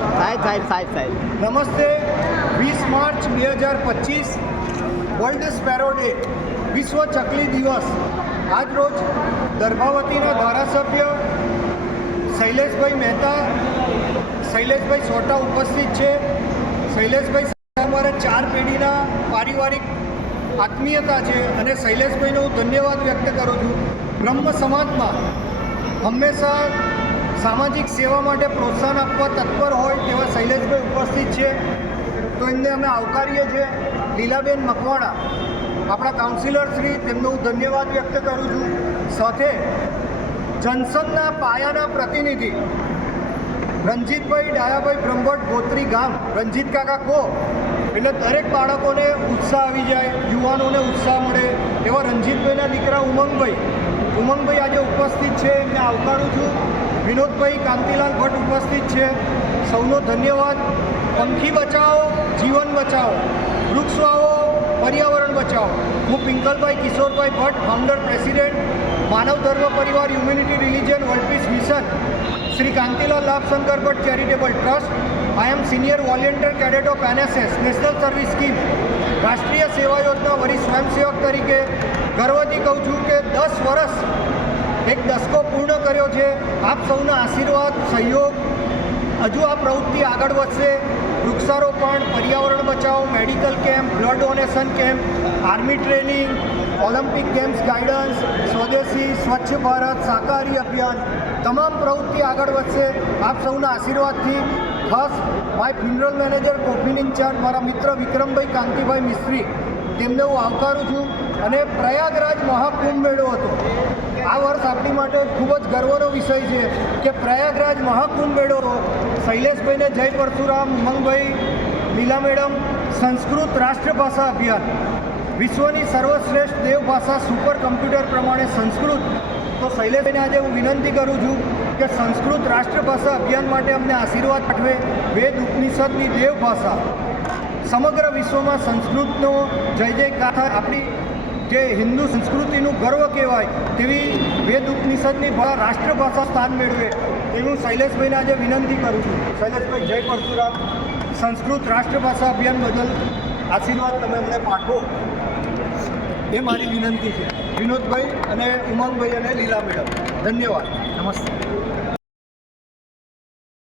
સાહેબ નમસ્તે. 20 March 2025 world sparrow day, વિશ્વ ચકલી દિવસ. આજ રોજ દર્ભાવતીના ધારાસભ્ય શૈલેષભાઈ મહેતા, શૈલેષભાઈ સોટા ઉપસ્થિત છે. શૈલેષભાઈ અમારા 4 પેઢીના પારિવારિક આત્મીયતા છે અને શૈલેષભાઈનો હું ધન્યવાદ વ્યક્ત કરું છું. બ્રહ્મ સમાજમાં હંમેશા સામાજિક સેવા માટે પ્રોત્સાહન આપવા તત્પર હોય તેવા શૈલેષભાઈ ઉપસ્થિત છે, તો એમને અમે આવકારીએ છીએ. લીલાબેન મકવાણા, આપણા કાઉન્સિલર શ્રી, તેમનો હું ધન્યવાદ વ્યક્ત કરું છું. સાથે જનસંઘના પાયાના પ્રતિનિધિ રણજીતભાઈ ડાયાભાઈ બ્રહ્મભટ્ટ, ગોત્રી ગામ. રણજીત કાકા કહો એટલે દરેક બાળકોને ઉત્સાહ આવી જાય, યુવાનોને ઉત્સાહ મળે એવા રણજીતભાઈના દીકરા ઉમંગભાઈ આજે ઉપસ્થિત છે, એમને આવકારું છું. વિનોદભાઈ કાંતિલાલ ભટ્ટ ઉપસ્થિત છે, સૌનો ધન્યવાદ. પંખી બચાવો, જીવન બચાવો, વૃક્ષ વાવો, પર્યાવરણ બચાવો. હું Pinkalbhai Kishorbhai Bhatt, founder president, Manav Dharma Parivar humanity religion world peace mission, Shri Kantilal Labhshankar Bhatt charitable trust. I am senior volunteer cadet of NSS national service scheme, Rashtriya Seva યોજના વરિષ્ઠ સ્વયંસેવક તરીકે ગર્વથી કહું છું કે 10 વર્ષ, એક દશકો પૂર્ણ કર્યો છે. આપ સૌના આશીર્વાદ, સહયોગ, હજુ આ પ્રવૃત્તિ આગળ વધશે. વૃક્ષારોપણ, પર્યાવરણ બચાવ, medical camp, blood donation camp, army training, Olympic games guidance, સ્વદેશી, સ્વચ્છ ભારત, શાકાહારી અભિયાન, તમામ પ્રવૃત્તિ આગળ વધશે આપ સૌના આશીર્વાદથી. ખાસ my funeral manager, coffin incharge, મારા મિત્ર વિક્રમભાઈ કાંતિભાઈ મિસ્ત્રી, તેમને હું આવકારું છું. અને પ્રયાગરાજ મહાકુંભ મેળો હતો. આ વર્ષ આપણી માટે ખૂબ જ ગર્વનો વિષય છે કે પ્રયાગરાજ મહાકુંભ મેળો. શૈલેષભાઈને જય પરશુરામ, ઉમંગભાઈ, લીલા મેડમ. સંસ્કૃત રાષ્ટ્રભાષા અભિયાન, વિશ્વની સર્વશ્રેષ્ઠ દેવભાષા સુપર કમ્પ્યુટર પ્રમાણે સંસ્કૃત. તો શૈલેષભાઈને આજે હું વિનંતી કરું છું કે સંસ્કૃત રાષ્ટ્રભાષા અભિયાન માટે અમને આશીર્વાદ પાઠવે. વેદ ઉપનિષદની દેવભાષા, સમગ્ર વિશ્વમાં સંસ્કૃતનો જય જયકાર થાય. આપણી જે હિન્દુ સંસ્કૃતિનું ગર્વ કહેવાય તેવી વેદ ઉપનિષદની રાષ્ટ્રભાષા સ્થાન મેળવે એવી હું શૈલેષભાઈને આજે વિનંતી કરું છું. શૈલેષભાઈ જય પરશુરામ. સંસ્કૃત રાષ્ટ્રભાષા અભિયાન બદલ આશીર્વાદ તમે અમને પાઠવો એ મારી વિનંતી છે. વિનોદભાઈ અને ઉમંગભાઈ અને લીલા મેડમ, ધન્યવાદ. નમસ્તે.